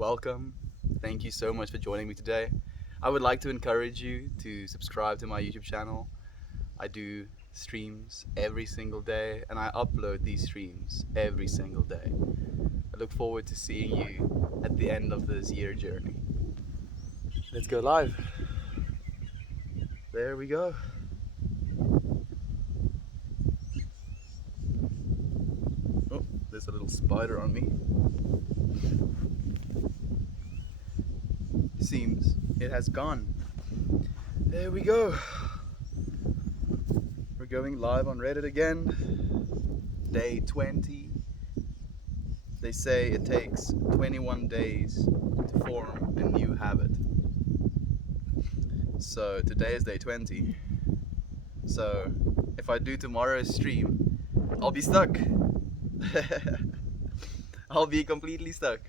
welcome. Thank you so much for joining me today. I would like to encourage you to subscribe to my YouTube channel. I do streams every single day and I upload these streams every single day. I look forward to seeing you at the end of this year journey. Let's go live. There we go. Oh, there's a little spider on me. Seems it has gone. There we go. We're going live on Reddit again. Day 20. They say it takes 21 days to form a new habit. So today is day 20. So if I do tomorrow's stream, I'll be stuck. I'll be completely stuck.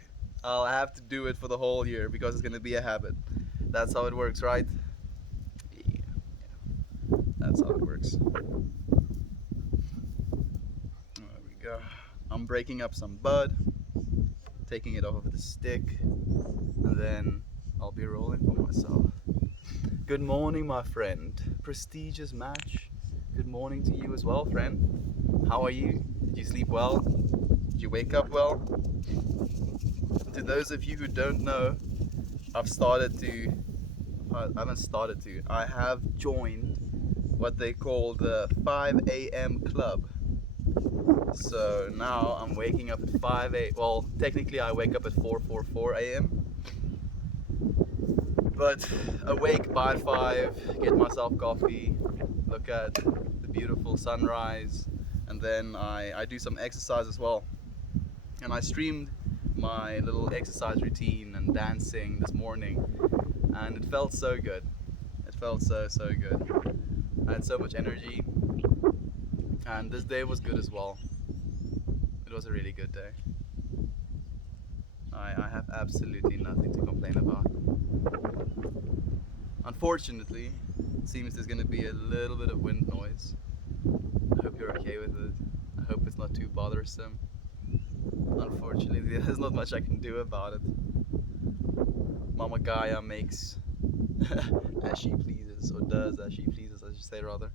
I'll have to do it for the whole year because it's gonna be a habit. That's how it works, right? Yeah. That's how it works. There we go. I'm breaking up some bud, taking it off of the stick, and then I'll be rolling for myself. Good morning, my friend. Prestigious match. Good morning to you as well, friend. How are you? Did you sleep well? Did you wake up well? To those of you who don't know, I have joined what they call the 5 a.m. club. So now I'm waking up at 5 a.m. Well, technically I wake up at 4:44 a.m. But awake by 5, get myself coffee, look at the beautiful sunrise, and then I do some exercise as well. And I streamed my little exercise routine and dancing this morning, and it felt so good. It felt so good. I had so much energy, and this day was good as well. It was a really good day. I have absolutely nothing to complain about. Unfortunately, it seems there's going to be a little bit of wind noise. I hope you're okay with it. I hope it's not too bothersome. Unfortunately, there's not much I can do about it. Mama Gaia makes as she pleases, or does as she pleases, I should say rather.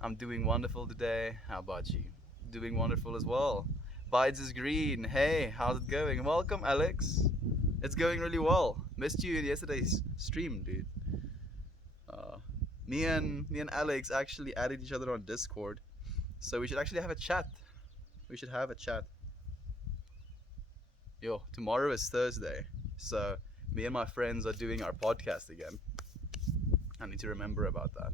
I'm doing wonderful today. How about you? Doing wonderful as well. Bides is green. Hey, how's it going? Welcome, Alex. It's going really well. Missed you in yesterday's stream, dude. Me and Alex actually added each other on Discord, so we should actually have a chat. Yo, tomorrow is Thursday, so me and my friends are doing our podcast again. I need to remember about that.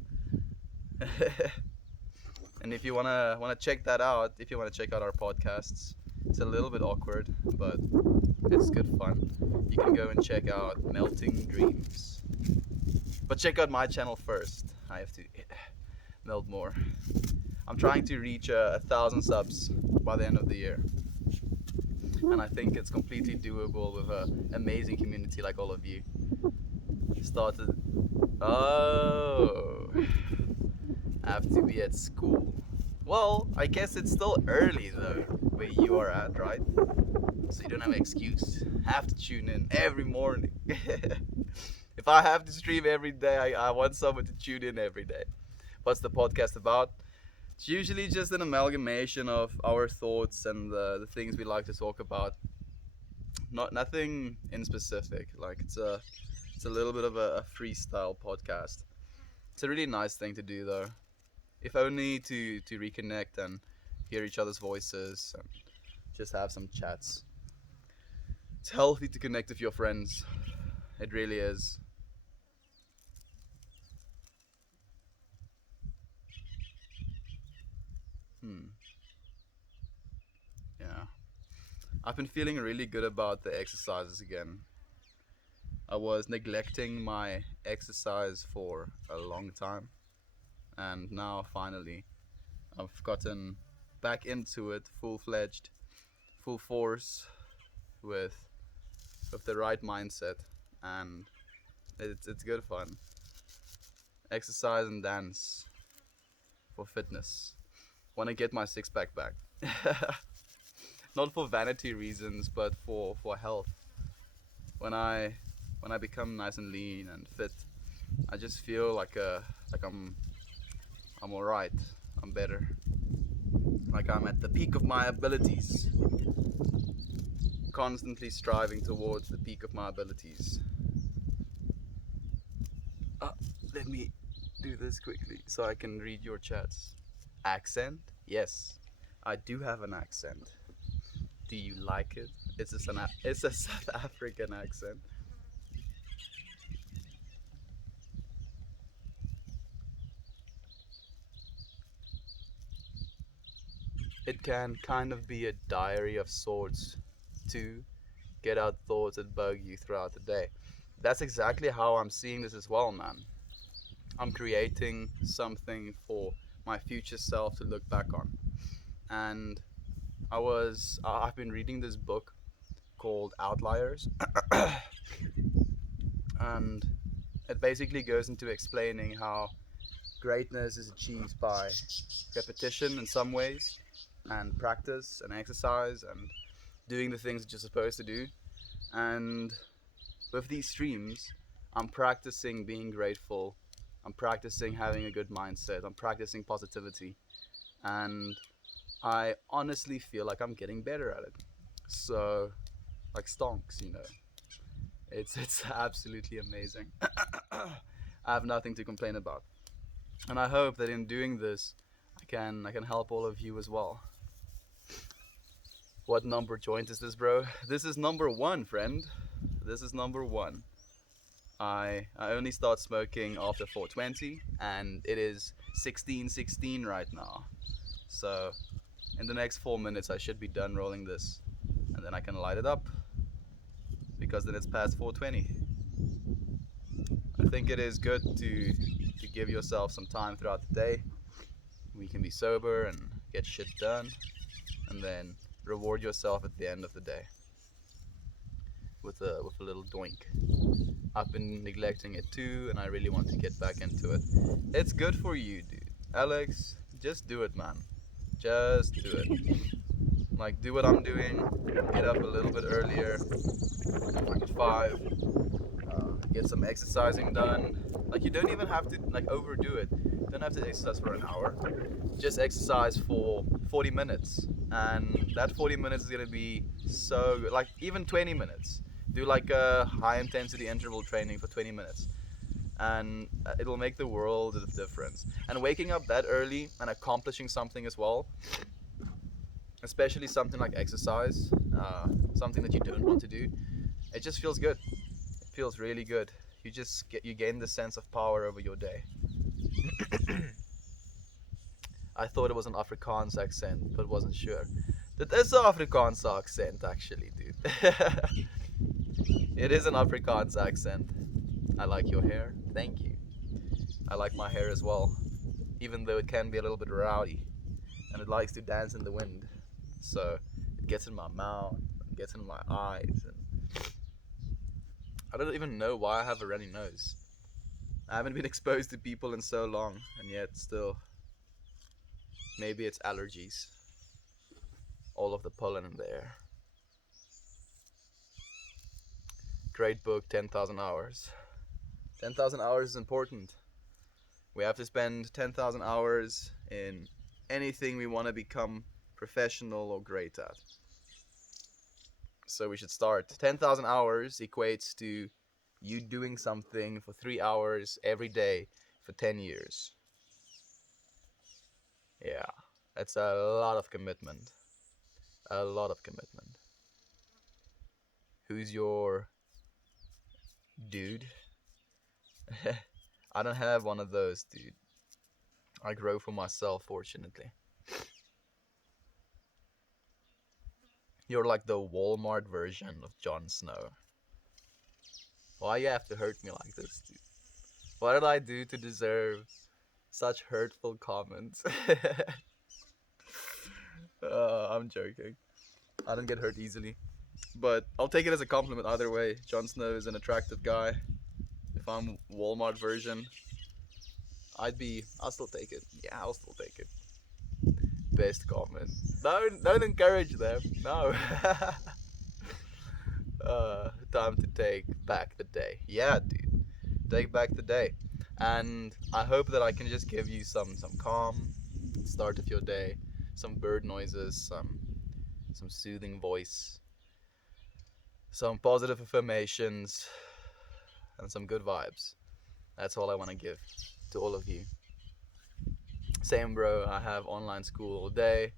And if you wanna check that out, if you wanna check out our podcasts, it's a little bit awkward, but it's good fun. You can go and check out Melting Dreams. But check out my channel first. I have to melt more. I'm trying to reach 1,000 subs by the end of the year. And I think it's completely doable with an amazing community like all of you. Oh, I have to be at school. Well, I guess it's still early though, where you are at, right? So you don't have an excuse. Have to tune in every morning. If I have to stream every day, I want someone to tune in every day. What's the podcast about? It's usually just an amalgamation of our thoughts and the things we like to talk about. Nothing in specific. Like it's a little bit of a freestyle podcast. It's a really nice thing to do though. If only to reconnect and hear each other's voices and just have some chats. It's healthy to connect with your friends. It really is. Yeah. I've been feeling really good about the exercises again. I was neglecting my exercise for a long time, and now finally I've gotten back into it full-fledged, full force, with the right mindset, and it's good fun. Exercise and dance for fitness. Want to get my six-pack back. Not for vanity reasons, but for health. when I become nice and lean and fit, I just feel like I'm all right. I'm better. Like I'm at the peak of my abilities, constantly striving towards the peak of my abilities. Uh, Let me do this quickly so I can read your chats. Accent? Yes, I do have an accent. Do you like it? It's a South African accent. It can kind of be a diary of sorts to get out thoughts that bug you throughout the day. That's exactly how I'm seeing this as well, man. I'm creating something for my future self to look back on. And I've been reading this book called Outliers, and it basically goes into explaining how greatness is achieved by repetition in some ways, and practice and exercise and doing the things that you're supposed to do. And with these streams, I'm practicing being grateful. I'm practicing having a good mindset. I'm practicing positivity. And I honestly feel like I'm getting better at it. So, like stonks, you know. It's absolutely amazing. I have nothing to complain about. And I hope that in doing this, I can help all of you as well. What number joint is this, bro? This is number one, friend. This is number one. I only start smoking after 4:20, and it is 16:16 right now. So in the next 4 minutes, I should be done rolling this, and then I can light it up because then it's past 4:20. I think it is good to give yourself some time throughout the day. We can be sober and get shit done, and then reward yourself at the end of the day with a little doink. I've been neglecting it too, and I really want to get back into it. It's good for you, dude. Alex, just do it, man. Just do it. Like, do what I'm doing. Get up a little bit earlier, like at 5. Get some exercising done. Like, you don't even have to like overdo it. You don't have to exercise for an hour. Just exercise for 40 minutes, and that 40 minutes is gonna be so good. Like even 20 minutes. Do like a high intensity interval training for 20 minutes, and it'll make the world of difference. And waking up that early and accomplishing something as well, especially something like exercise, something that you don't want to do, it just feels good. It feels really good. You gain the sense of power over your day. I thought it was an Afrikaans accent, but wasn't sure. That is an Afrikaans accent, actually, dude. It is an Afrikaans accent. I like your hair. Thank you. I like my hair as well, even though it can be a little bit rowdy, and it likes to dance in the wind. So it gets in my mouth, it gets in my eyes, and I don't even know why I have a runny nose. I haven't been exposed to people in so long, and yet still, maybe it's allergies. All of the pollen in the air. Great book, 10,000 hours. 10,000 hours is important. We have to spend 10,000 hours in anything we want to become professional or great at. So we should start. 10,000 hours equates to you doing something for 3 hours every day for 10 years. Yeah, that's a lot of commitment. A lot of commitment. Who's your dude? I don't have one of those, dude. I grow for myself, fortunately. You're like the Walmart version of Jon Snow. Why you have to hurt me like this, dude? What did I do to deserve such hurtful comments? I'm joking. I don't get hurt easily. But I'll take it as a compliment either way. Jon Snow is an attractive guy. If I'm Walmart version, I'll still take it. Yeah, I'll still take it. Best comment. Don't encourage them. No. time to take back the day. Yeah, dude, take back the day. And I hope that I can just give you some calm start of your day, some bird noises, some soothing voice, some positive affirmations, and some good vibes. That's all I want to give to all of you. Same, bro. I have online school all day,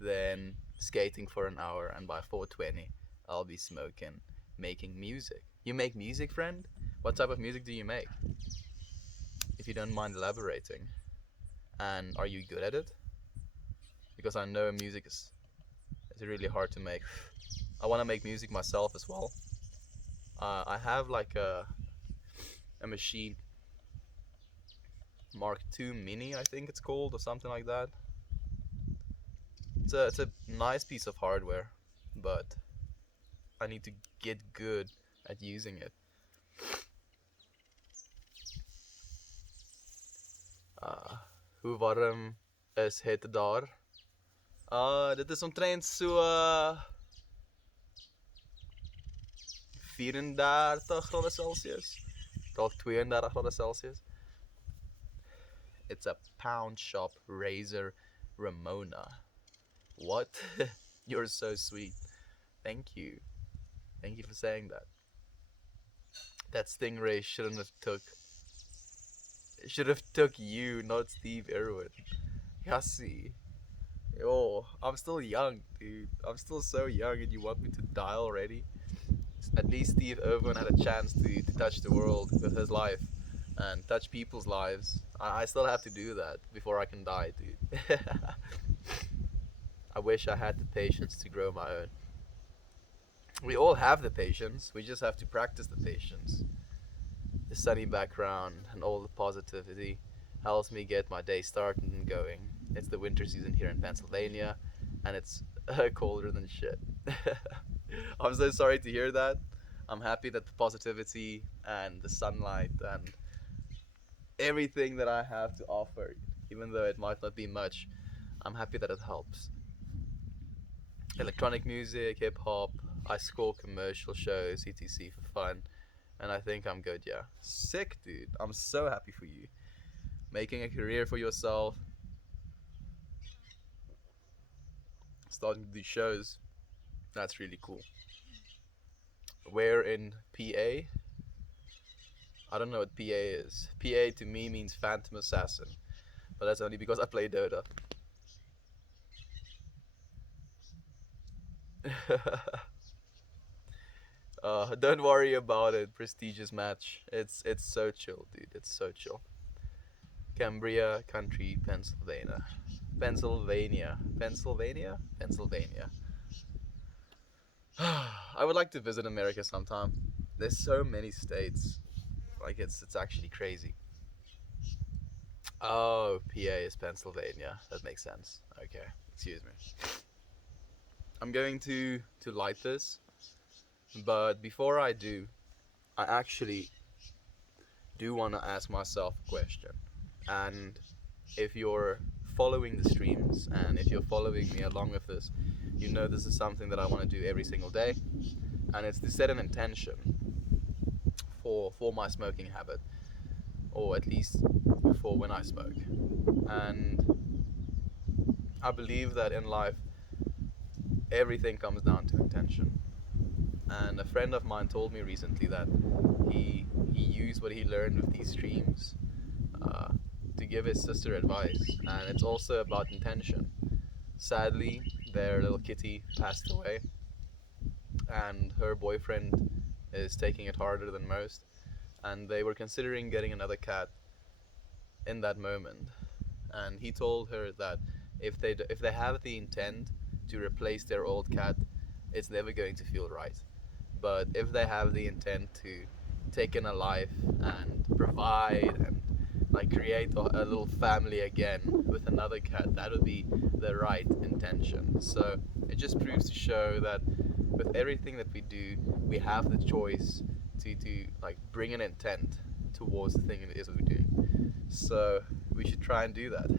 then skating for an hour, and by 4:20, I'll be smoking, making music. You make music, friend? What type of music do you make? If you don't mind elaborating. And are you good at it? Because I know music is really hard to make. I want to make music myself as well. I have like a machine, Mark II Mini, I think it's called, or something like that. It's a nice piece of hardware, but I need to get good at using it. Hoe warm is het daar? Dit is omtrent so 34 graden Celsius. Dalk 32 graden Celsius. It's a pound shop razor Ramona. What? You're so sweet. Thank you. Thank you for saying that. That stingray shouldn't have took. It should have took you, not Steve Irwin. Yassi. Yo, I'm still young, dude. I'm still so young, and you want me to die already? At least Steve Irwin had a chance to touch the world with his life and touch people's lives. I still have to do that before I can die, dude. I wish I had the patience to grow my own. We all have the patience, we just have to practice the patience. The sunny background and all the positivity helps me get my day started and going. It's the winter season here in Pennsylvania, and it's colder than shit. I'm so sorry to hear that. I'm happy that the positivity and the sunlight and everything that I have to offer, even though it might not be much, I'm happy that it helps. Electronic music, hip hop, I score commercial shows, etc. for fun, and I think I'm good, yeah. Sick, dude. I'm so happy for you. Making a career for yourself, starting to do shows, that's really cool. Where in PA? I don't know what PA is. PA to me means Phantom Assassin, but that's only because I play Dota. Don't worry about it. Prestigious match. It's so chill, dude. It's so chill. Cambria Country, Pennsylvania. Pennsylvania. I would like to visit America sometime. There's so many states. Like it's actually crazy. Oh, PA is Pennsylvania. That makes sense. Okay, excuse me. I'm going to light this, but before I do, I actually do want to ask myself a question. And if you're following the streams and if you're following me along with this, you know this is something that I want to do every single day, and it's to set an intention for my smoking habit, or at least for when I smoke. And I believe that in life everything comes down to intention. And a friend of mine told me recently that he used what he learned with these streams uh, to give his sister advice, and it's also about intention. Sadly, their little kitty passed away, and her boyfriend is taking it harder than most, and they were considering getting another cat in that moment. And he told her that if they have the intent to replace their old cat, it's never going to feel right. But if they have the intent to take in a life and provide and like create a little family again with another cat, that would be the right intention. So it just proves to show that with everything that we do, we have the choice to like bring an intent towards the thing it is we're doing. So we should try and do that.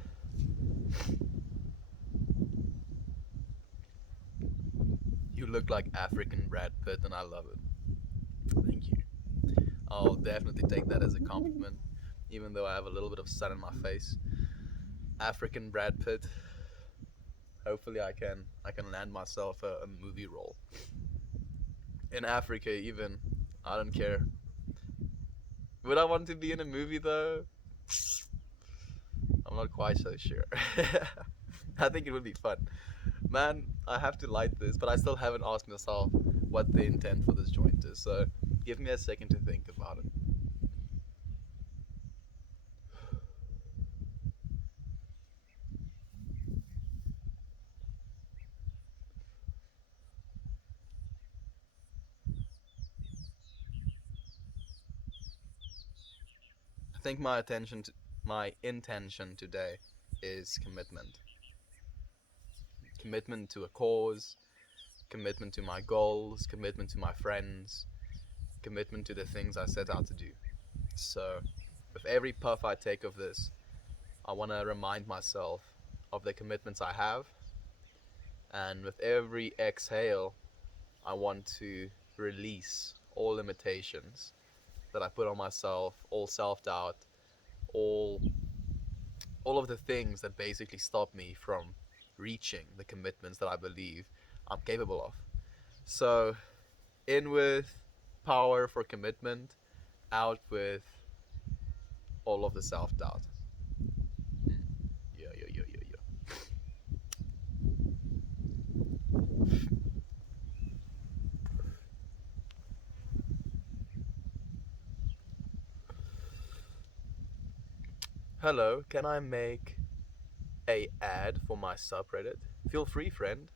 You look like African Brad Pitt, and I love it. Thank you. I'll definitely take that as a compliment, even though I have a little bit of sun in my face. African Brad Pitt. Hopefully, I can land myself a movie role in Africa. Even I don't care. Would I want to be in a movie though? I'm not quite so sure. I think it would be fun. Man, I have to light this, but I still haven't asked myself what the intent for this joint is. So give me a second to think about it. I think my intention today is commitment. Commitment to a cause, commitment to my goals, commitment to my friends, commitment to the things I set out to do. So, with every puff I take of this, I want to remind myself of the commitments I have, and with every exhale, I want to release all limitations that I put on myself, all self-doubt, all all of the things that basically stop me from reaching the commitments that I believe I'm capable of. So, in with power for commitment, out with all of the self-doubt. Yeah, yeah, yeah, yeah, yeah. Hello, can I make a ad for my subreddit? Feel free, friend.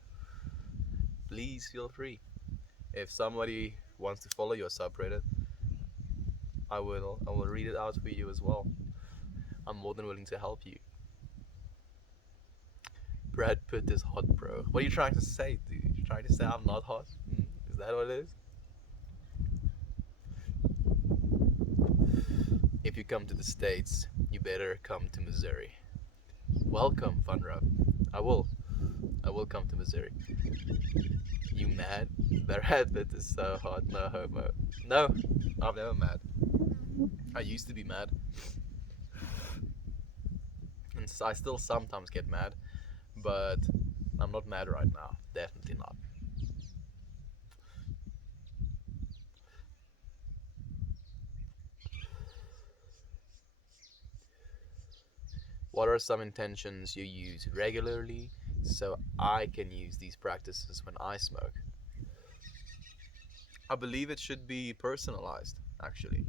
Please feel free. If somebody wants to follow your subreddit, I will read it out for you as well. I'm more than willing to help you. Brad Pitt is hot, bro. What are you trying to say, dude? You trying to say I'm not hot? Is that what it is? If you come to the States, you better come to Missouri. Welcome, Funra. I will. I will come to Missouri. You mad? Brad Pitt is so hot, no homo. No, I'm never mad. I used to be mad. And I still sometimes get mad, but I'm not mad right now. Definitely not. What are some intentions you use regularly so I can use these practices when I smoke? I believe it should be personalized, actually.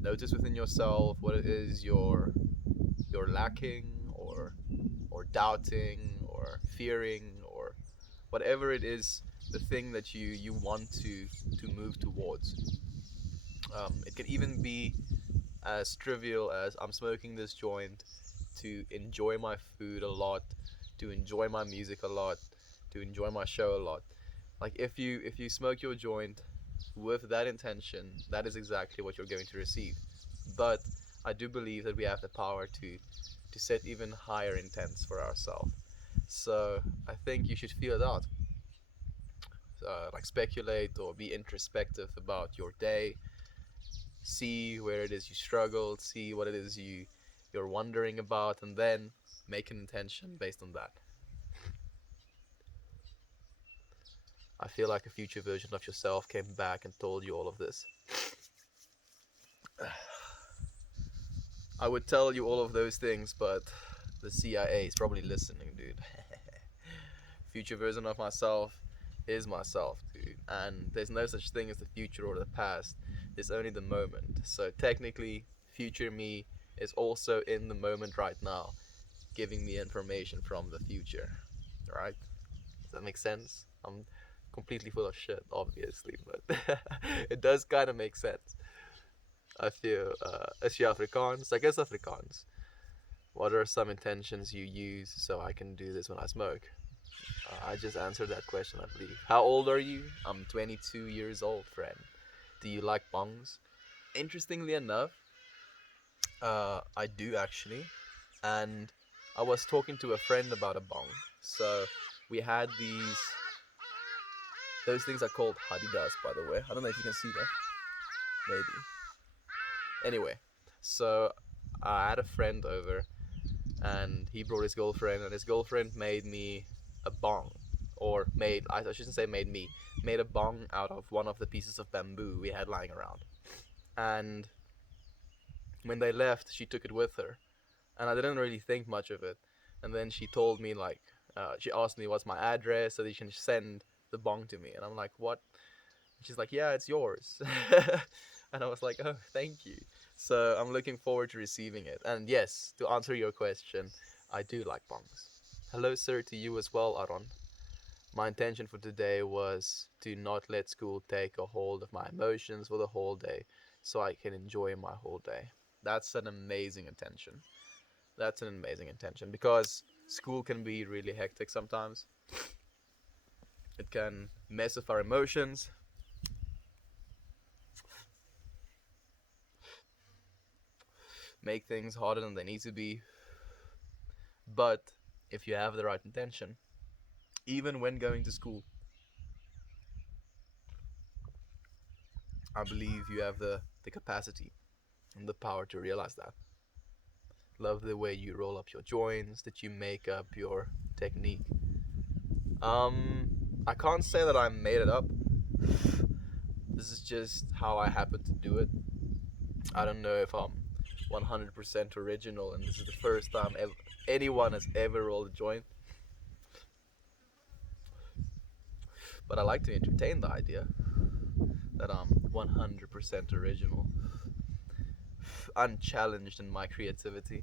Notice within yourself what it is you're lacking or doubting or fearing or whatever it is, the thing that you want to move towards. It can even be as trivial as I'm smoking this joint to enjoy my food a lot, to enjoy my music a lot, to enjoy my show a lot. Like if you smoke your joint with that intention, that is exactly what you're going to receive. But I do believe that we have the power to set even higher intents for ourselves. So I think you should feel it out. Like speculate or be introspective about your day, see where it is you struggled, see what it is you're wondering about, and then make an intention based on that. I feel like a future version of yourself came back and told you all of this. I would tell you all of those things, but the CIA is probably listening, dude. Future version of myself is myself, dude. And there's no such thing as the future or the past. There's only the moment. So technically, future me is also in the moment right now, giving me information from the future. Right? Does that make sense? I'm completely full of shit, obviously, but it does kind of make sense. I feel, is je Afrikaans? I guess Afrikaans. What are some intentions you use so I can do this when I smoke? I just answered that question, I believe. How old are you? I'm 22 years old, friend. Do you like bongs? Interestingly enough, I do actually. And I was talking to a friend about a bong. So we had Those things are called hadidas, by the way. I don't know if you can see that. Maybe. Anyway, so I had a friend over, and he brought his girlfriend, and his girlfriend made me a bong, or made, I shouldn't say made me, made a bong out of one of the pieces of bamboo we had lying around. And when they left, she took it with her, and I didn't really think much of it. And then she told me, like, she asked me what's my address so that she can send the bong to me, and I'm like, what? And she's like, yeah, it's yours. And I was like, oh, thank you. So I'm looking forward to receiving it. And yes, to answer your question, I do like bongs. Hello, sir, to you as well, Aron. My intention for today was to not let school take a hold of my emotions for the whole day, so I can enjoy my whole day. That's an amazing intention. That's an amazing intention, because school can be really hectic sometimes. It can mess with our emotions. Make things harder than they need to be. But if you have the right intention, even when going to school, I believe you have the capacity and the power to realize that. Love the way you roll up your joints, that you make up your technique. I can't say that I made it up. This is just how I happen to do it. I don't know if I'm 100% original, and this is the first time anyone has ever rolled a joint. But I like to entertain the idea that I'm 100% original, unchallenged in my creativity.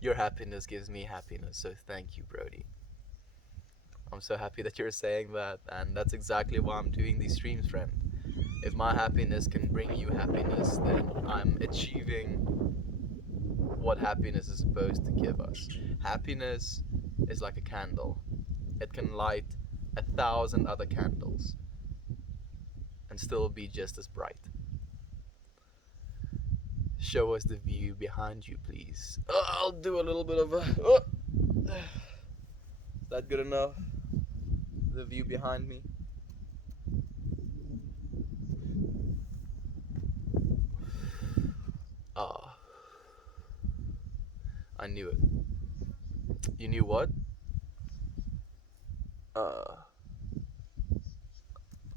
Your happiness gives me happiness, so thank you, Brody. I'm so happy that you're saying that, and that's exactly why I'm doing these streams, friend. If my happiness can bring you happiness, then I'm achieving what happiness is supposed to give us. Happiness is like a candle. It can light 1,000 other candles and still be just as bright. Show us the view behind you, please. I'll do a little bit of a... Is that good enough? The view behind me. Ah, I knew it. You knew what?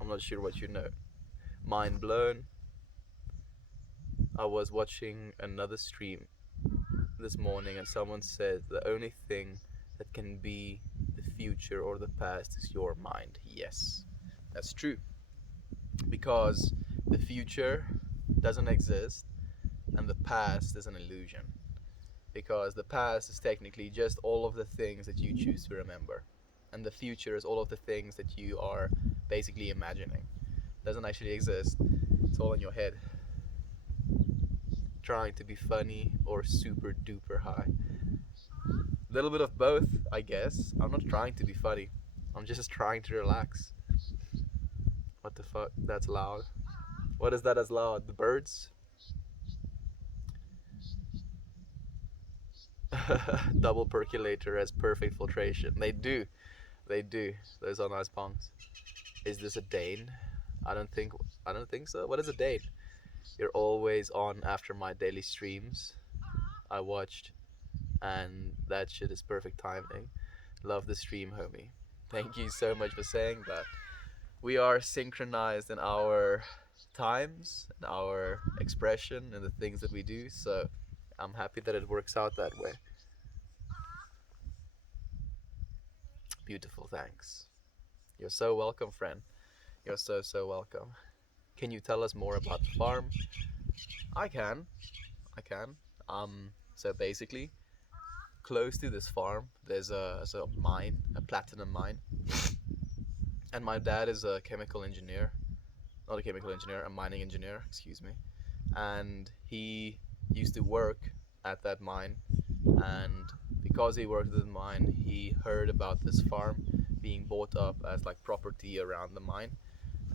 I'm not sure what you know. Mind blown. I was watching another stream this morning, and someone said the only thing that can be the future or the past is your mind. Yes, that's true. Because the future doesn't exist, and the past is an illusion. Because the past is technically just all of the things that you choose to remember, and the future is all of the things that you are basically imagining. It doesn't actually exist. It's all in your head. Trying to be funny or super duper high. A little bit of both, I guess. I'm not trying to be funny. I'm just trying to relax. What the fuck? That's loud. What is that as loud? The birds? Double percolator has perfect filtration. They do. They do. Those are nice pongs. Is this a Dane? I don't think so. What is a Dane? You're always on after my daily streams. I watched, and that shit is perfect timing. Love the stream, homie. Thank you so much for saying that. We are synchronized in our times, in our expression, and the things that we do, so I'm happy that it works out that way. Beautiful, thanks. You're so welcome, friend. You're so welcome. Can you tell us more about the farm? I can. So basically, close to this farm, there's a mine, a platinum mine. And my dad is a chemical engineer. Not a chemical engineer, a mining engineer, excuse me. And he used to work at that mine. And because he worked at the mine, he heard about this farm being bought up as like property around the mine.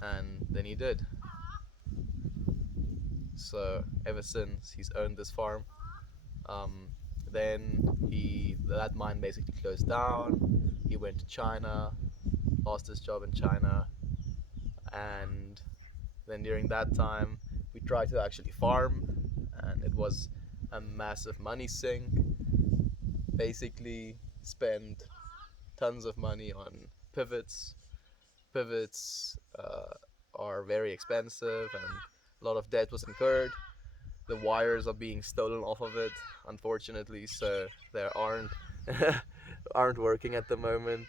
And then he did. So ever since, he's owned this farm. Then that mine basically closed down. He went to China, lost his job in China, and then during that time we tried to actually farm, and it was a massive money sink. Basically, spent tons of money on pivots. Pivots are very expensive, and a lot of debt was incurred. The wires are being stolen off of it, unfortunately, so there aren't working at the moment.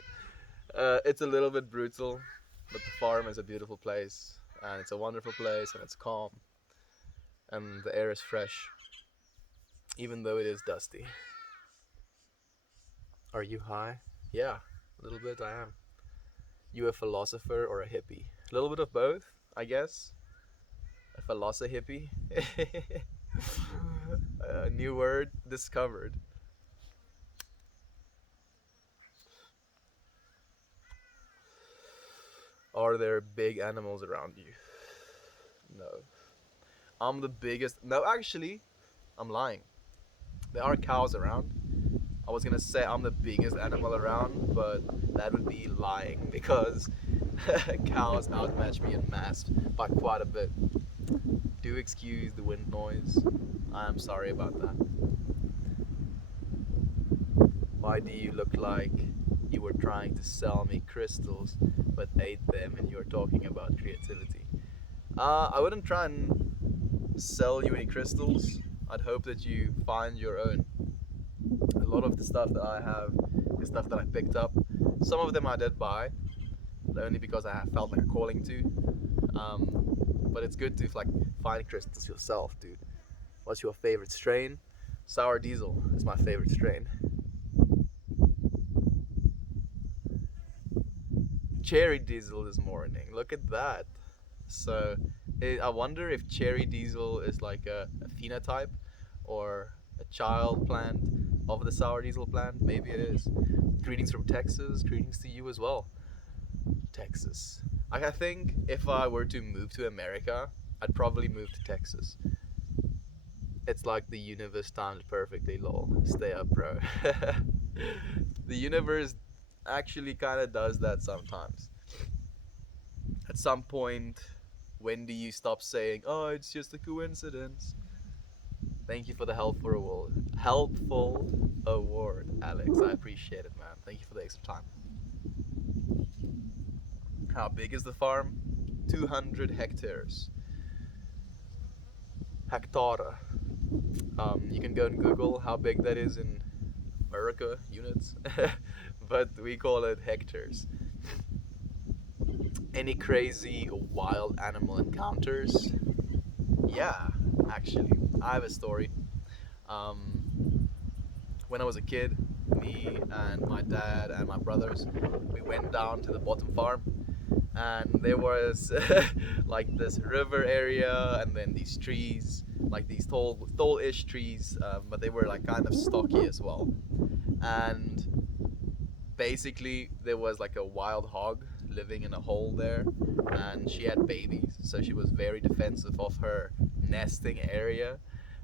It's a little bit brutal, but the farm is a beautiful place, and it's a wonderful place, and it's calm, and the air is fresh, even though it is dusty. Are you high? Yeah, a little bit I am. You a philosopher or a hippie? A little bit of both, I guess. A philosophy hippie. A new word discovered. Are there big animals around you? No. I'm the biggest. No, actually, I'm lying. There are cows around. I was gonna say I'm the biggest animal around, but that would be lying because cows outmatch me in mass by quite a bit. Do excuse the wind noise. I am sorry about that. Why do you look like you were trying to sell me crystals but ate them and you're talking about creativity? I wouldn't try and sell you any crystals. I'd hope that you find your own. A lot of the stuff that I have is stuff that I picked up. Some of them I did buy, only because I felt like a calling to. But it's good to like find crystals yourself, dude. What's your favorite strain? Sour Diesel is my favorite strain. Cherry Diesel this morning. Look at that. So I wonder if Cherry Diesel is like a phenotype or a child plant of the Sour Diesel plant. Maybe it is. Greetings from Texas. Greetings to you as well. Texas. I think if I were to move to America, I'd probably move to Texas. It's like the universe timed perfectly, lol. Stay up, bro. The universe actually kind of does that sometimes. At some point, when do you stop saying, "Oh, it's just a coincidence"? Thank you for the helpful award, Alex. I appreciate it, man. Thank you for the extra time. How big is the farm? 200 hectares. Hectare. You can go and Google how big that is in America units, but we call it hectares. Any crazy wild animal encounters? Yeah, actually, I have a story. Um, when I was a kid, me and my dad and my brothers, we went down to the bottom farm, and there was like this river area, and then these trees, like these tall-ish trees, but they were like kind of stocky as well. And basically, there was like a wild hog living in a hole there, and she had babies, so she was very defensive of her nesting area,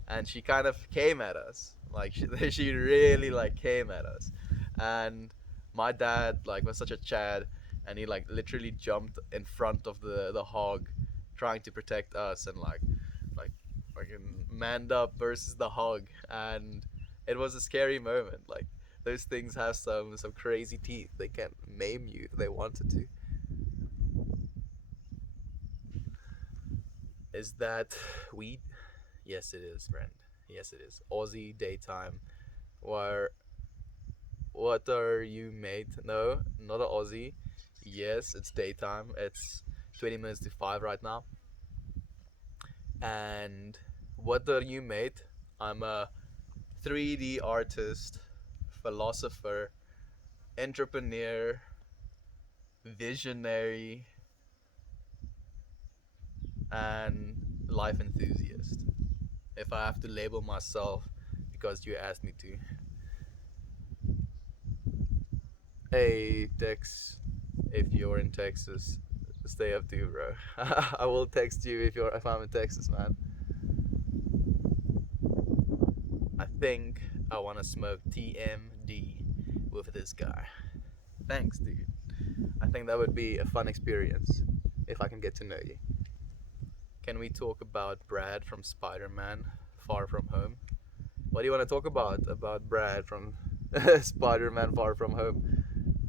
and she kind of came at us, like she really like came at us, and my dad like was such a chad, and he like literally jumped in front of the hog, trying to protect us, and like fucking manned up versus the hog, and it was a scary moment. Like those things have some crazy teeth. They can maim you if they wanted to. Is that weed? Yes, it is, friend. Yes, it is. Aussie daytime. Where? What are you, mate? No, not a Aussie. Yes, it's daytime. It's 20 minutes to 5 right now. And what are you, mate? I'm a 3D artist, philosopher, entrepreneur, visionary, and life enthusiast. If I have to label myself because you asked me to. Hey, Tex, if you're in Texas, stay up to you, bro. I will text you if I'm in Texas, man. I think I want to smoke TMD with this guy. Thanks, dude. I think that would be a fun experience if I can get to know you. Can we talk about Brad from Spider-Man Far From Home? What do you want to talk about Brad from Spider-Man Far From Home?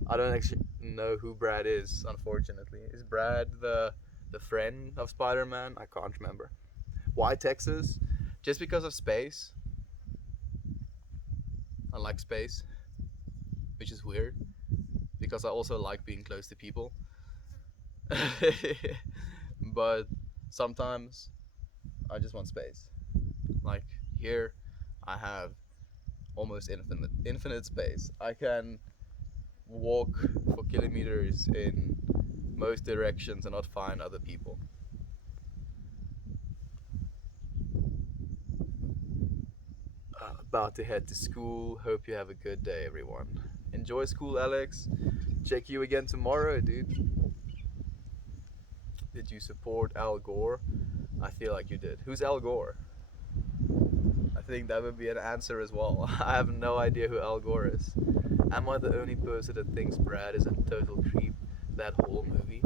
I don't actually know who Brad is, unfortunately. Is Brad the friend of Spider-Man? I can't remember. Why Texas? Just because of space. I like space, which is weird because I also like being close to people. But sometimes I just want space. Like here, I have almost infinite space. I can walk for kilometers in most directions and not find other people. About to head to school. Hope you have a good day, everyone. Enjoy school, Alex. Check you again tomorrow, dude. Did you support Al Gore? I feel like you did. Who's Al Gore? I think that would be an answer as well. I have no idea who Al Gore is. Am I the only person that thinks Brad is a total creep? That whole movie?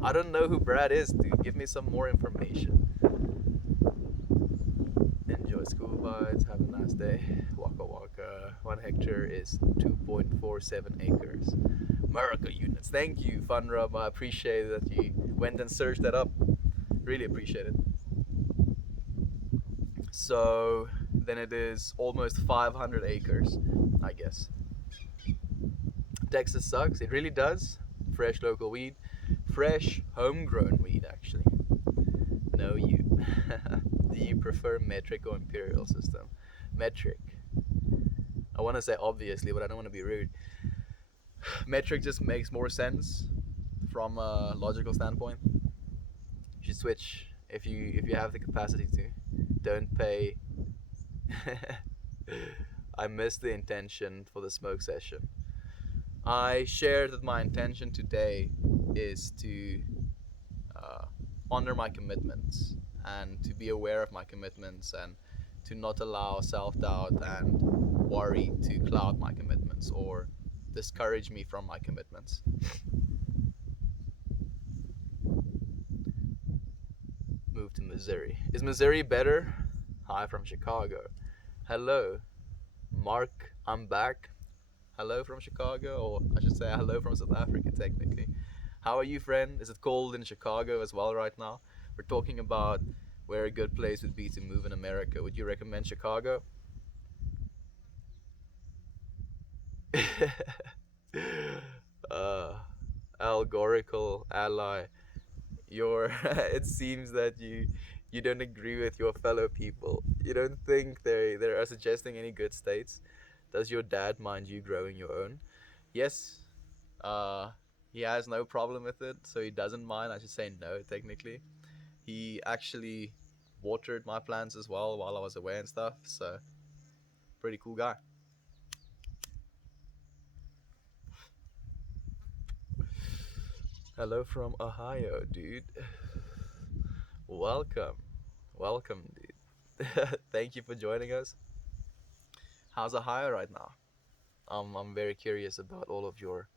I don't know who Brad is, dude. Give me some more information. Enjoy school vibes. Have a nice day. Waka waka. 1 hectare is 2.47 acres. America units. Thank you, Funrub. I appreciate that you went and searched that up. Really appreciate it. So then it is almost 500 acres, I guess. Texas sucks. It really does. Fresh local weed. Fresh homegrown weed, actually. No, you. Do you prefer metric or imperial system? Metric. I want to say obviously, but I don't want to be rude. Metric just makes more sense from a logical standpoint. You should switch if you have the capacity to. Don't pay. I missed the intention for the smoke session. I shared that my intention today is to honor my commitments and to be aware of my commitments and to not allow self-doubt and worry to cloud my commitments or discourage me from my commitments. Move to Missouri. Is Missouri better? Hi from Chicago. Hello. Mark, I'm back. Hello from Chicago, or I should say hello from South Africa, technically. How are you, friend? Is it cold in Chicago as well right now? We're talking about where a good place would be to move in America. Would you recommend Chicago? uh, allegorical ally. Your it seems that you don't agree with your fellow people. You don't think they are suggesting any good states. Does your dad mind you growing your own? Yes. Uh, he has no problem with it, so he doesn't mind. I should say no, technically. He actually watered my plants as well while I was away and stuff. So, pretty cool guy. Hello from Ohio, dude. Welcome. Welcome, dude. Thank you for joining us. How's Ohio right now? I'm very curious about all of your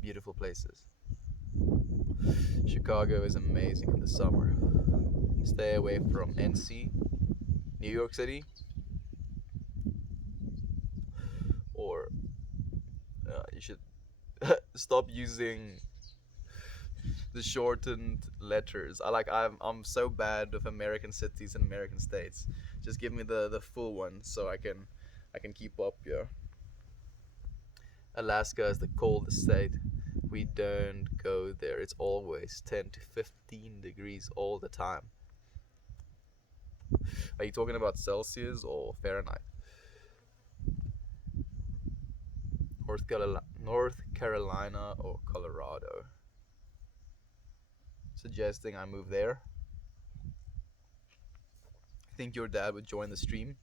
beautiful places. Chicago is amazing in the summer. Stay away from NC, New York City, or you should stop using the shortened letters. I'm so bad with American cities and American states. Just give me the full one so I can keep up. Yeah. Alaska is the coldest state. We don't go there. It's always 10 to 15 degrees all the time. Are you talking about Celsius or Fahrenheit? North Carolina or Colorado? Suggesting I move there. Think your dad would join the stream?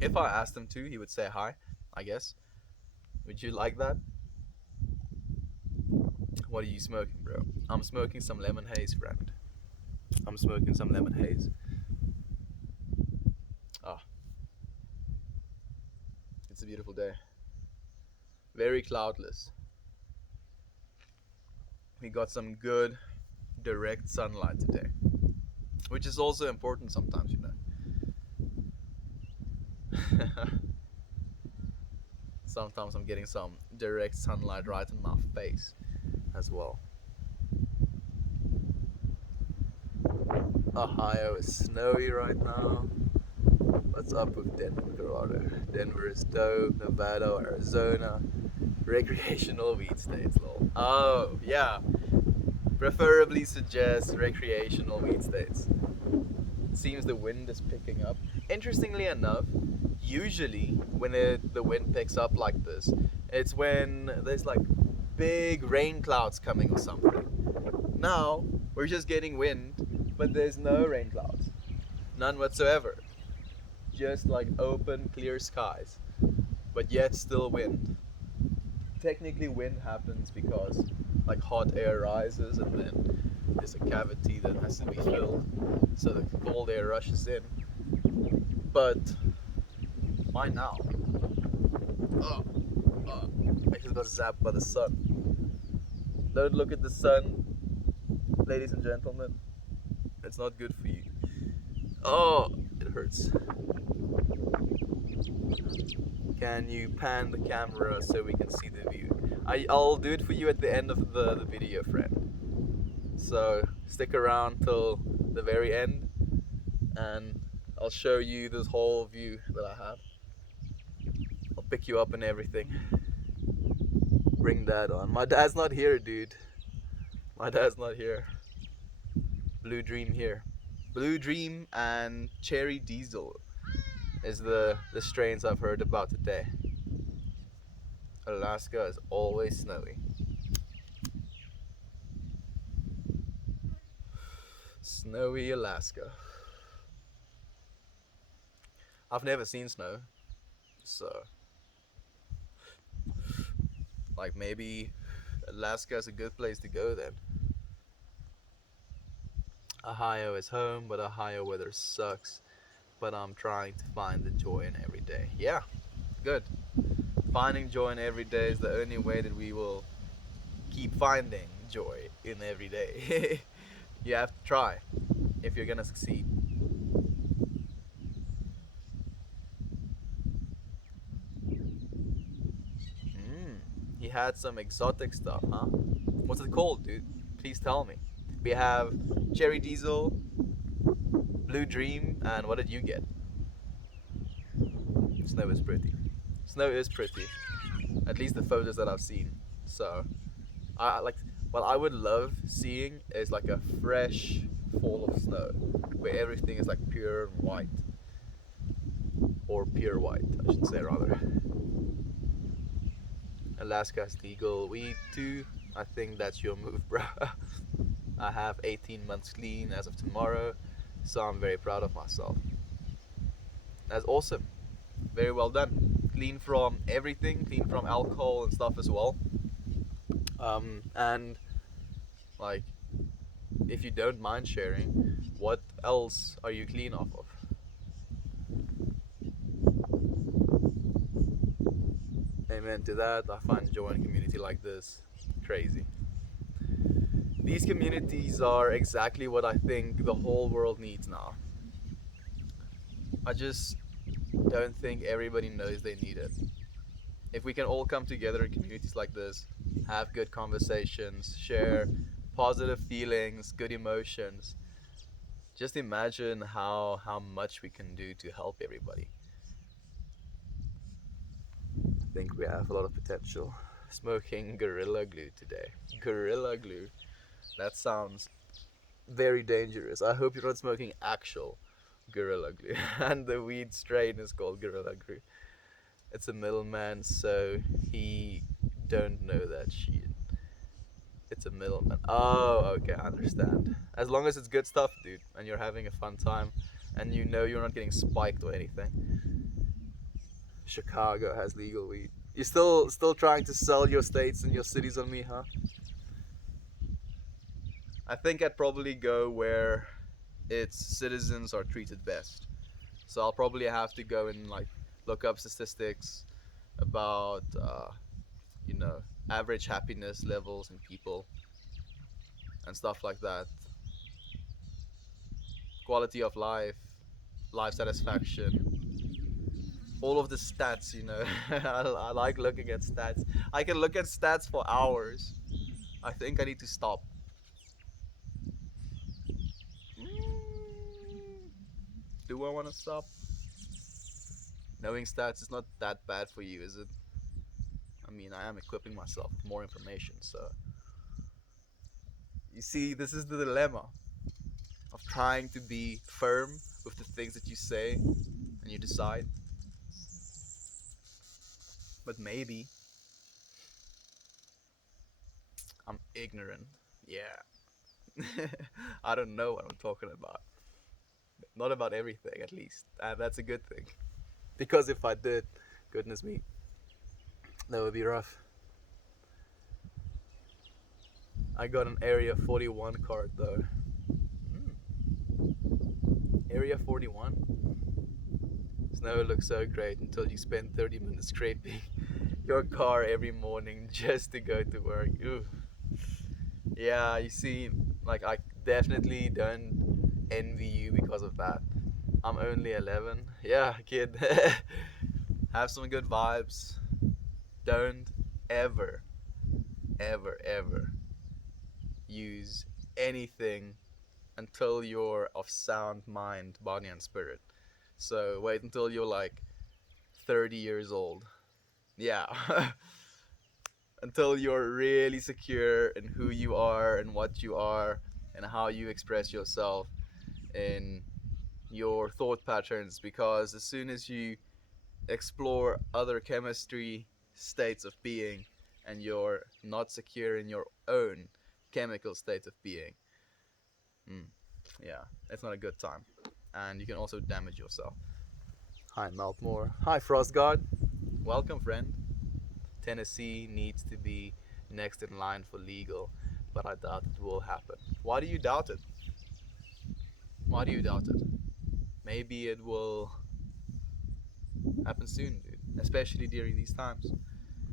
If I asked him to, he would say hi, I guess. Would you like that? What are you smoking, bro? I'm smoking some lemon haze, friend. I'm smoking some lemon haze. Ah, it's a beautiful day. Very cloudless. We got some good direct sunlight today, which is also important sometimes, you know. Sometimes I'm getting some direct sunlight right in my face as well. Ohio is snowy right now. What's up with Denver, Colorado? Denver is dope. Nevada, Arizona. Recreational weed states, lol. Oh, yeah. Preferably suggest recreational weed states. It seems the wind is picking up. Interestingly enough, usually when the wind picks up like this, it's when there's like big rain clouds coming or something. Now, we're just getting wind, but there's no rain clouds. None whatsoever. Just like open, clear skies, but yet still wind. Technically, wind happens because like hot air rises and then there's a cavity that has to be filled so the cold air rushes in. But why now? Oh, I just got zapped by the sun. Don't look at the sun, ladies and gentlemen. It's not good for you. Oh, it hurts. Can you pan the camera so we can see the view? I'll do it for you at the end of the video, friend. So stick around till the very end and I'll show you this whole view that I have. I'll pick you up and everything. Bring Dad on. My dad's not here, dude. My dad's not here. Blue Dream here. Blue Dream and Cherry Diesel is the strains I've heard about today. Alaska is always snowy. Snowy Alaska. I've never seen snow, so like maybe Alaska is a good place to go then. Ohio is home, but Ohio weather sucks. But I'm trying to find the joy in every day. Yeah, good. Finding joy in every day is the only way that we will keep finding joy in every day. You have to try if you're gonna succeed. He had some exotic stuff, huh? What's it called, dude? Please tell me. We have Cherry Diesel, Blue Dream, and what did you get? Snow is pretty. Snow is pretty. At least the photos that I've seen. So, I like. What I would love seeing is like a fresh fall of snow, where everything is like pure white, or pure white, I should say rather. Alaska has legal weed too. I think that's your move, bro. I have 18 months clean as of tomorrow, so I'm very proud of myself. That's awesome. Very well done. Clean from everything, clean from alcohol and stuff as well. And like, if you don't mind sharing, what else are you clean off of? Amen to that. I find joy in a community like this crazy. These communities are exactly what I think the whole world needs now. I just don't think everybody knows they need it. If we can all come together in communities like this, have good conversations, share positive feelings, good emotions, just imagine how much we can do to help everybody. I think we have a lot of potential. Smoking Gorilla Glue today. Gorilla Glue. That sounds very dangerous. I hope you're not smoking actual Gorilla Glue. And the weed strain is called Gorilla Glue. It's a middleman, so he don't know that shit. It's a middleman. Oh, okay, I understand. As long as it's good stuff, dude, and you're having a fun time, and you know you're not getting spiked or anything. Chicago has legal weed. You're still trying to sell your states and your cities on me, huh? I think I'd probably go where its citizens are treated best. So I'll probably have to go and like look up statistics about you know, average happiness levels in people, and stuff like that. Quality of life, life satisfaction, all of the stats, I like looking at stats. I can look at stats for hours. I think I need to stop. Do I want to stop? Knowing stats is not that bad for you, is it? I mean, I am equipping myself with more information, so. You see, this is the dilemma of trying to be firm with the things that you say and you decide. But maybe I'm ignorant. Yeah. I don't know what I'm talking about. Not about everything, at least. And that's a good thing. Because if I did, goodness me, that would be rough. I got an Area 41 card though. Area 41? This never looks so great until you spend 30 minutes scraping your car every morning just to go to work. Ooh. Yeah, you see, like, I definitely don't envy you because of that. I'm only 11. Yeah, kid. Have some good vibes. Don't ever, ever use anything until you're of sound mind, body, and spirit. So wait until you're like 30 years old. Yeah. Until you're really secure in who you are and what you are and how you express yourself in your thought patterns, because as soon as you explore other chemistry states of being and you're not secure in your own chemical state of being, yeah, it's not a good time. And you can also damage yourself. Hi, Meltmore. Hi, Frostguard. Welcome, friend. Tennessee needs to be next in line for legal, but I doubt it will happen. Why do you doubt it? Why do you doubt it? Maybe it will happen soon, dude. Especially during these times.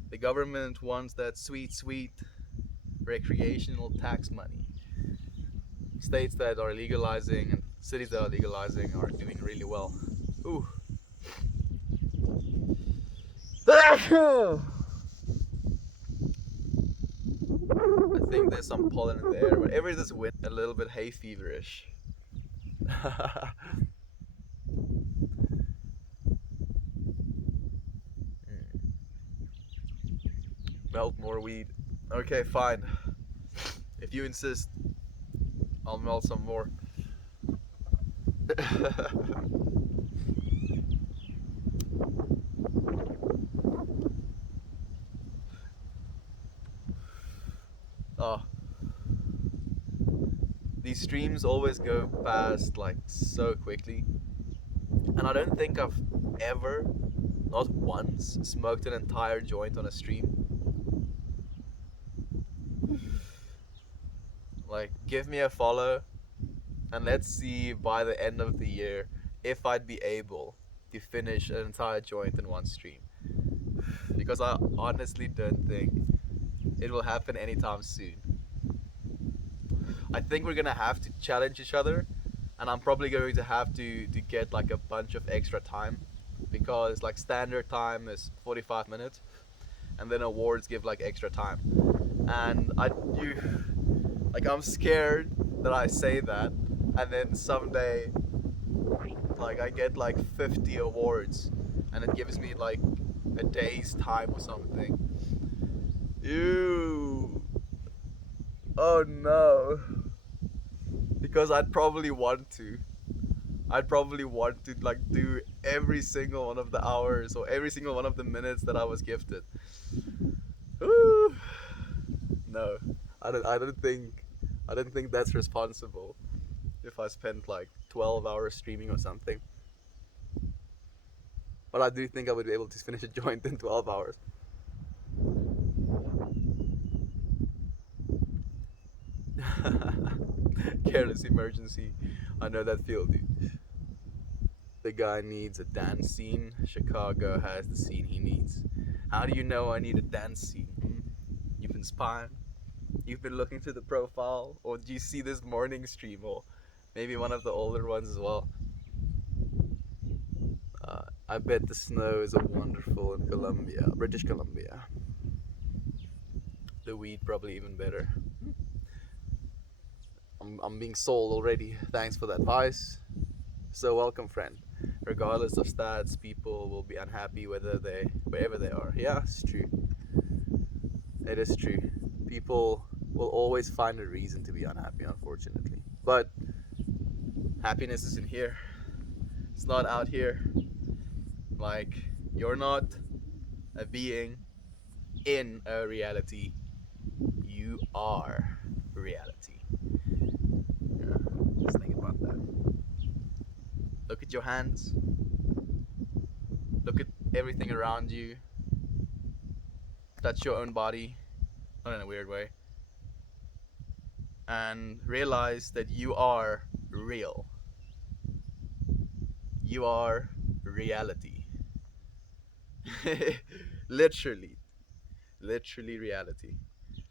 The government wants that sweet, sweet recreational tax money. States that are legalizing and cities that are legalizing are doing really well. Ooh. I think there's some pollen in the air. Whenever there's wind, a little bit hay feverish. Melt more weed. Okay, fine. If you insist, I'll melt some more. Oh. These streams always go past like so quickly. And I don't think I've ever, not once, smoked an entire joint on a stream. Like, give me a follow and let's see by the end of the year if I'd be able to finish an entire joint in one stream. Because I honestly don't think it will happen anytime soon. I think we're gonna have to challenge each other, and I'm probably going to have to get like a bunch of extra time, because like standard time is 45 minutes and then awards give like extra time. And I'm scared that I say that and then someday like I get like 50 awards and it gives me like a day's time or something. Ew. Oh no. Because I'd probably want to like do every single one of the hours or every single one of the minutes that I was gifted. Ooh. No, I don't think that's responsible if I spent like 12 hours streaming or something. But I do think I would be able to finish a joint in 12 hours. Careless emergency. I know that feel, dude. The guy needs a dance scene. Chicago has the scene he needs. How do you know I need a dance scene? You've been spying? you've been looking through the profile, or do you see this morning stream, or maybe one of the older ones as well? I bet the snow is wonderful in Colombia, British Columbia. The weed probably even better. I'm being sold already. Thanks for the advice. So welcome, friend. Regardless of stats, people will be unhappy wherever they are. Yeah, it's true. It is true. People will always find a reason to be unhappy, unfortunately. But happiness is in here. It's not out here. Like, you're not a being in a reality. You are reality. Yeah, just think about that. Look at your hands. Look at everything around you. Touch your own body, not in a weird way. And realize that you are real. You are reality. literally literally reality.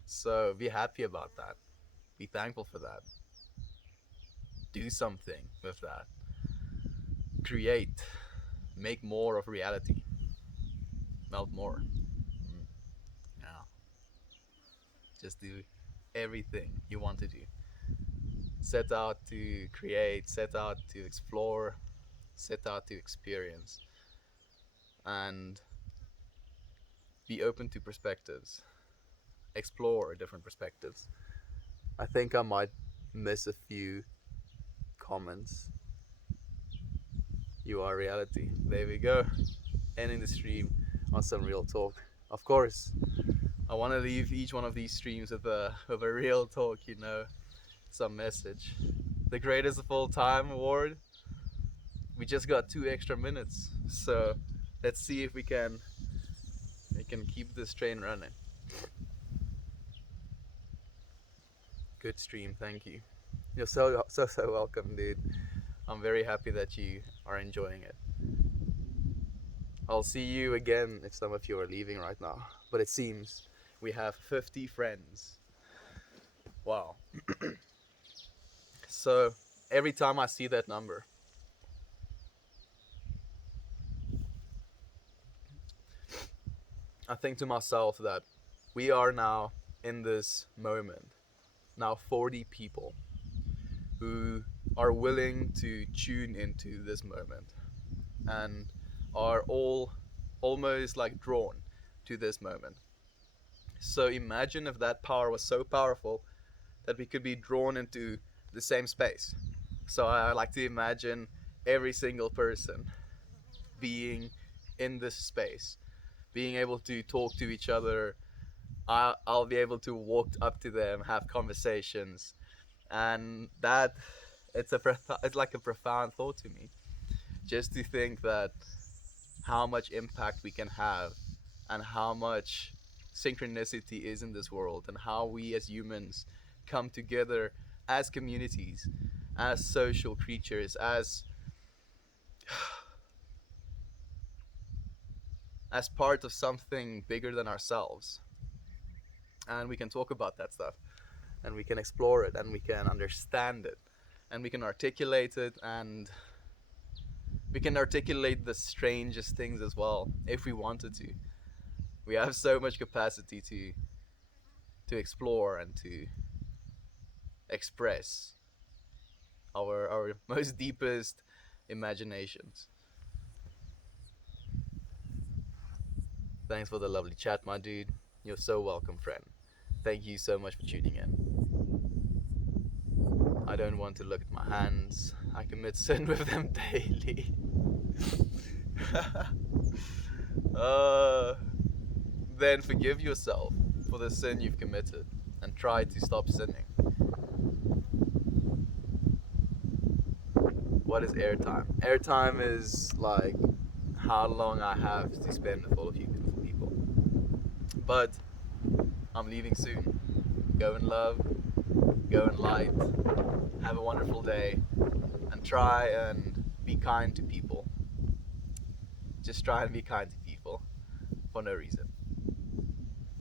So be happy about that, be thankful for that, do something with that, create, make more of reality, melt more. Yeah, just do everything you want to do. Set out to create, set out to explore, set out to experience, and be open to perspectives, explore different perspectives. I think I might miss a few comments. You are reality. There we go. Ending the stream on some real talk. Of course, I want to leave each one of these streams with a real talk, some message. The greatest of all time award. We just got 2 extra minutes, so let's see if we can keep this train running. Good stream, thank you. You're so welcome, dude. I'm very happy that you are enjoying it. I'll see you again if some of you are leaving right now. But it seems we have 50 friends. Wow. So every time I see that number, I think to myself that we are now in this moment, now 40 people who are willing to tune into this moment and are all almost like drawn to this moment. So imagine if that power was so powerful that we could be drawn into the same space. So I like to imagine every single person being in this space, being able to talk to each other. I'll be able to walk up to them, have conversations, and that it's like a profound thought to me. Just to think that how much impact we can have, and how much synchronicity is in this world, and how we as humans come together as communities, as social creatures, as part of something bigger than ourselves. And we can talk about that stuff, and we can explore it, and we can understand it, and we can articulate it, and we can articulate the strangest things as well if we wanted to. We have so much capacity to explore and to express our most deepest imaginations. Thanks for the lovely chat, my dude. You're so welcome, friend. Thank you so much for tuning in. I don't want to look at my hands. I commit sin with them daily. Then forgive yourself for the sin you've committed and try to stop sinning. What is airtime? Airtime is like how long I have to spend with all of you beautiful people. But I'm leaving soon. Go in love, go in light, have a wonderful day, and try and be kind to people. Just try and be kind to people for no reason.